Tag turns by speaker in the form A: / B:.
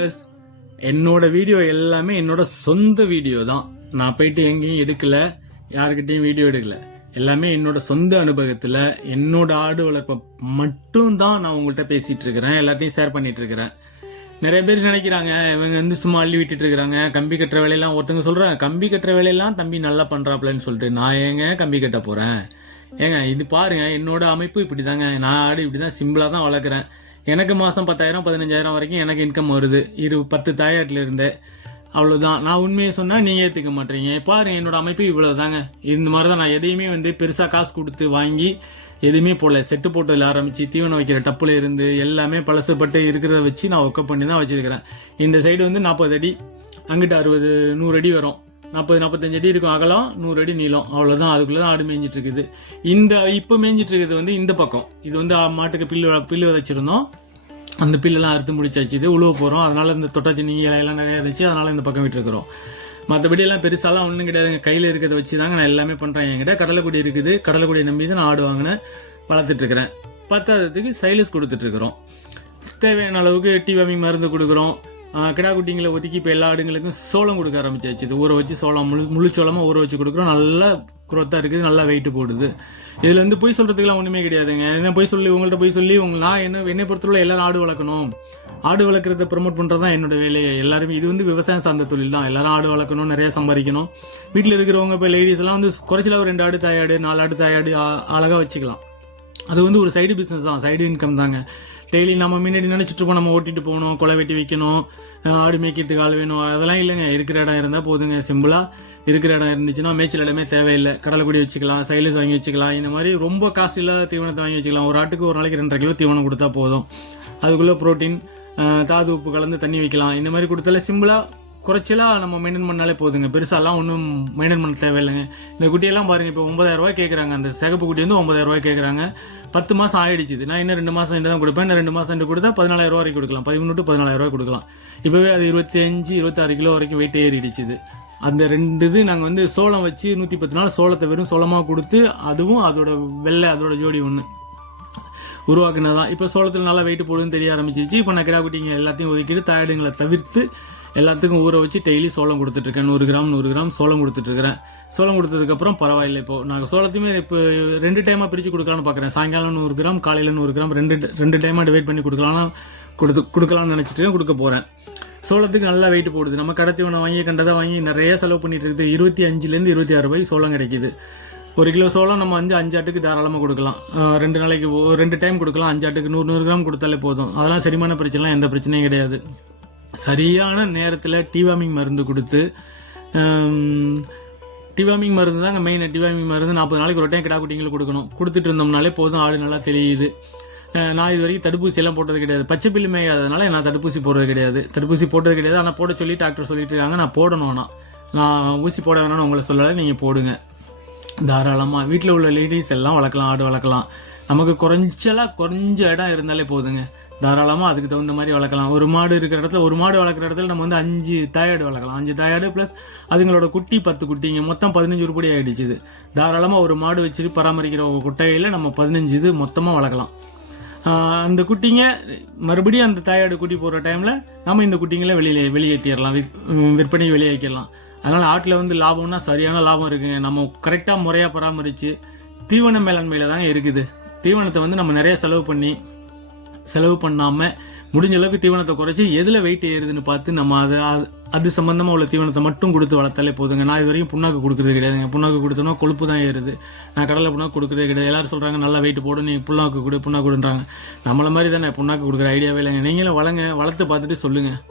A: Viewers என்னோட video எல்லாமே என்னோட சொந்த வீடியோ தான். நான் போயிட்டு எங்கேயும் எடுக்கல யாருக்கிட்டையும் வீடியோ எடுக்கல. எல்லாமே என்னோட சொந்த அனுபவத்தில் என்னோட ஆடு வளர்ப்பை மட்டும் தான் நான் உங்கள்கிட்ட பேசிகிட்டு இருக்கிறேன் எல்லாத்தையும் ஷேர் பண்ணிட்டு இருக்கிறேன். நிறைய பேர் நினைக்கிறாங்க இவங்க வந்து சும்மா அள்ளி விட்டுட்டு இருக்கிறாங்க கம்பி கட்டுற வேலையெல்லாம் ஒருத்தங்க சொல்கிறாங்க கம்பி கட்டுற வேலையெல்லாம் தம்பி நல்லா பண்ணுறாப்லன்னு சொல்லிட்டு நான் ஏங்க கம்பி கட்ட போகிறேன் ஏங்க இது பாருங்க என்னோட அமைப்பு இப்படிதாங்க. நான் ஆடு இப்படி தான் சிம்பிளாக தான் வளர்க்குறேன். எனக்கு மாதம் பத்தாயிரம் பதினஞ்சாயிரம் வரைக்கும் எனக்கு இன்கம் வருது. இரு பத்து தாயாட்டில் இருந்து. அவ்வளவுதான். நான் உண்மையை சொன்னால் நீங்கள் ஏற்றுக்க மாட்டீங்க. பாரு என்னோட அமைப்பு இவ்வளோ தாங்க இந்த மாதிரி தான் நான் எதையுமே வந்து பெருசாக காசு கொடுத்து வாங்கி எதுவுமே போடல. செட்டு போட்டதில் ஆரம்பித்து தீவனம் வைக்கிற டப்புல இருந்து எல்லாமே பழசுப்பட்டு இருக்கிறத வச்சு நான் ஒர்க்கப் பண்ணி தான் வச்சுருக்கிறேன். இந்த சைடு வந்து நாற்பது அடி அங்கிட்டு அறுபது நூறு அடி வரும். நாற்பது நாற்பத்தஞ்சு அடி இருக்கும் அகலம் நூறு அடி நீளம். அவ்வளோதான் அதுக்குள்ளே தான் ஆடு மேய்ஞ்சிட்டு இருக்குது. இந்த இப்போ மேய்ஞ்சிட்டு இருக்குது வந்து இந்த பக்கம். இது வந்து மாட்டுக்கு பில்லு வ- பில்லு விதைச்சிருந்தோம் அந்த பில்லெல்லாம் அறுத்து முடிச்சாச்சு. இது உழுவ போகிறோம் அதனால் இந்த தொட்டாச்சி நீங்க இலையெல்லாம் நிறையா இருந்துச்சு. அதனால் இந்த பக்கம் விட்டுருக்குறோம். மற்றபடி எல்லாம் பெருசாலாம் ஒன்றும் கிடையாதுங்க. கையில் இருக்கிறத வச்சு தாங்க நான் எல்லாமே பண்ணுறேன் என்கிட்ட கடலைக்குடி இருக்குது. கடலைக்குடியை நம்பி தான் நான் ஆடு வாங்கினேன் வளர்த்துட்ருக்குறேன் பத்தாததுக்கு சைலஸ் கொடுத்துட்ருக்குறோம் தேவையான அளவுக்கு டிவாமி மருந்து கொடுக்குறோம். கிடா குட்டிங்களை ஒதுக்கி இப்போ எல்லா ஆடுங்களுக்கும் சோளம் கொடுக்க ஆரம்பிச்சாச்சு. இது ஊற வச்சு சோளம் முழு முழு சோளமாக ஊற வச்சு கொடுக்குறோம். நல்லா குரோத்தாக இருக்குது நல்லா வெயிட்டு போடுது. இதில் வந்து பொய் சொல்கிறதுக்குலாம் ஒன்றுமே கிடையாதுங்க. என்ன போய் சொல்லி உங்கள்கிட்ட போய் சொல்லி உங்க நான் என்ன என்னை பொறுத்தவரை எல்லாரும் ஆடு வளர்க்கணும். ஆடு வளர்க்குறத ப்ரொமோட் பண்ணுறது தான் என்னோட வேலையை. எல்லாருமே இது வந்து விவசாயம் சார்ந்த தொழில் தான். எல்லாரும் ஆடு வளர்க்கணும் நிறையா சம்பாதிக்கணும். வீட்டில் இருக்கிறவங்க இப்போ லேடிஸ்லாம் வந்து குறைச்சல ஒரு ரெண்டு ஆடு தாயாடு நாலு ஆடு தாயாடு அழகாக வச்சுக்கலாம். அது வந்து ஒரு சைடு பிஸ்னஸ் தான். சைடு இன்கம் தாங்க. டெய்லி நம்ம முன்னாடி நினைச்சிட்டு இருப்போம் நம்ம ஓட்டிட்டு போகணும் கொலை வெட்டி வைக்கணும் ஆடு மேய்க்கிறதுக்கு ஆள் வேணும் அதெல்லாம் இல்லைங்க. இருக்கிற இடம் இருந்தால் போதுங்க. சிம்பிளாக இருக்கிற இடம் இருந்துச்சுன்னா மேய்ச்சல் இடமே தேவையில்லை. கடலைக்குடி வச்சுக்கலாம் சைலஸ் வாங்கி வச்சுக்கலாம். இந்த மாதிரி ரொம்ப காஸ்ட் இல்லாத தீவனத்தை வாங்கி வச்சுக்கலாம். ஒரு ஆட்டுக்கு ஒரு நாளைக்கு ரெண்டரை கிலோ தீவனம் கொடுத்தா போதும். அதுக்குள்ளே ப்ரோட்டீன் தாது உப்பு கலந்து தண்ணி வைக்கலாம். இந்த மாதிரி கொடுத்தாலே சிம்பிளாக குறைச்சலாக நம்ம மெயின்டைன் பண்ணாலே போதுங்க. பெருசாலாம் ஒன்றும் மெயின்டைன் பண்ண தேவையில்லைங்க. இந்த குட்டியெல்லாம் பாருங்க இப்போ ஒன்பதாயிரம் கேட்குறாங்க அந்த சிகப்பு குட்டி வந்து ஒன்பதாயிரம் கேட்குறாங்க பத்து மாதம் ஆயிடுச்சு. நான் இன்னும் ரெண்டு மாதம் தான் கொடுப்பேன். இன்னும் ரெண்டு மாதம் என்று கொடுத்தா பதினாலாயிரம் வரைக்கும் கொடுக்கலாம். பதிமூணு டு பதினாலாயிரரூவா கொடுக்கலாம். இப்போவே அது இருபத்தி அஞ்சு இருபத்தாறு கிலோ வரைக்கும் வெயிட் ஏறிடுச்சு அந்த ரெண்டு இது நாங்கள் வந்து சோளம் வச்சு நூற்றி பத்து நாள் சோளத்தை வெறும் சோளமாக கொடுத்து அதுவும் அதோட வெள்ளை அதோட ஜோடி ஒன்று உருவாக்குனதான் இப்போ சோளத்தில் நல்லா வெயிட் போடுன்னு தெரிய ஆரம்பிச்சிருச்சு. இப்போ நான் கிடா குட்டிங்க எல்லாத்தையும் ஒதுக்கிட்டு தாயடுங்களை தவிர்த்து எல்லாத்துக்கும் ஊற வச்சு டெய்லி சோளம் கொடுத்துட்ருக்கேன். நூறு கிராம் நூறு கிராம் சோளம் கொடுத்துட்ருக்கிறேன். சோளம் கொடுத்ததுக்கப்புறம் பரவாயில்லை இப்போது நாங்கள் சோளத்தையுமே இப்போ ரெண்டு டைமாக பிரித்து கொடுக்கலான்னு பார்க்குறேன். சாயங்காலம் நூறு கிராம் காலையில் நூறு கிராம் ரெண்டு ரெண்டு டைமாக டிவைட் பண்ணி கொடுக்கலாம்னு கொடுத்து கொடுக்கலாம்னு நினச்சிட்டு கொடுக்க போகிறேன் சோளத்துக்கு நல்லா வெயிட் போடுது. நம்ம கடத்தி ஒன்று வாங்கி கண்டதாக வாங்கி நிறைய செலவு பண்ணிட்டு இருக்குது. இருபத்தி அஞ்சுலேருந்து இருபத்தி ஆறு ரூபாய் சோளம் கிடைக்கிது. ஒரு கிலோ சோளம் நம்ம வந்து அஞ்சு ஆட்டுக்கு தாராளமாக கொடுக்கலாம். ரெண்டு நாளைக்கு ரெண்டு டைம் கொடுக்கலாம். அஞ்சு ஆட்டுக்கு நூறு நூறு கிராம் கொடுத்தாலே போதும். அதெல்லாம் செரிமான பிரச்சனைலாம் எந்த பிரச்சனையும் கிடையாது. சரியான நேரத்தில் டிவாமிங் மருந்து கொடுத்து டிவாமிங் மருந்து தாங்க மெயின் டிவாமிங் மருந்து நாற்பது நாளைக்கு ஒரு டைம் கிடா குட்டிங்களுக்கு கொடுக்கணும். கொடுத்துட்டு இருந்தோம்னாலே போதும் ஆடு நல்லா தெரியுது நான் இது வரைக்கும் தடுப்பூசி எல்லாம் போட்டது கிடையாது. பச்சை பில்லு மேயாதனால நான் தடுப்பூசி போடுறது கிடையாது. தடுப்பூசி போட்டது கிடையாது. ஆனால் போட சொல்லி டாக்டர் சொல்லிட்டு இருக்காங்க. நான் போடணும் ஆனால் நான் ஊசி போட வேணாம்னு உங்களை சொல்லலை. நீங்கள் போடுங்க. தாராளமாக வீட்டில் உள்ள லேடிஸ் எல்லாம் வளர்க்கலாம் ஆடு வளர்க்கலாம். நமக்கு குறைஞ்சலாக குறைஞ்ச இடம் இருந்தாலே போதுங்க. தாராளமாக அதுக்கு தகுந்த மாதிரி வளர்க்கலாம். ஒரு மாடு இருக்கிற இடத்துல ஒரு மாடு வளர்க்குற இடத்துல நம்ம வந்து அஞ்சு தாயாடு வளர்க்கலாம். அஞ்சு தாயாடு ப்ளஸ் அதுங்களோட குட்டி பத்து குட்டிங்க. மொத்தம் பதினஞ்சு உருப்படி ஆயிடுச்சு இது. தாராளமாக ஒரு மாடு வச்சுட்டு பராமரிக்கிற குட்டையில் நம்ம பதினஞ்சு இது மொத்தமாக வளர்க்கலாம். அந்த குட்டிங்க மறுபடியும் அந்த தாயாடு குட்டி போகிற டைமில் நம்ம இந்த குட்டிங்களை வெளியில் வெளியேற்றிடலாம் விற்- விற்பனை வெளியேற்றிடலாம் அதனால் ஆட்டில் வந்து லாபம்னா சரியான லாபம் இருக்குங்க. நம்ம கரெக்டாக முறையாக பராமரித்து தீவன மேலாண்மையில் தாங்க இருக்குது. தீவனத்தை வந்து நம்ம நிறைய செலவு பண்ணி செலவு பண்ணாமல் முடிஞ்ச அளவுக்கு தீவனத்தை குறைச்சி எதில் வெயிட் ஏறுதுன்னு பார்த்து நம்ம அதை அது- அது சம்மந்தமாக உள்ள தீவனத்தை மட்டும் கொடுத்து வளர்த்தாலே போதுங்க. நான் இது வரைக்கும் புண்ணாக்கு கொடுக்குறது கிடையாதுங்க. புண்ணாக்கு கொடுத்தோன்னா கொழுப்பு தான் ஏறுது. நான் கடலை புண்ணாக்கு கொடுக்குறதே கிடையாது. எல்லாரும் சொல்கிறாங்க நல்லா வெயிட் போடு நீ புண்ணாக்கு கொடு புண்ணாக்கு கொடுன்றாங்க. நம்மளை மாதிரி தானே புண்ணாக்கு கொடுக்குற ஐடியாவே இல்லைங்க. நீங்களும் வளங்க வளர்த்து பார்த்துட்டு சொல்லுங்கள்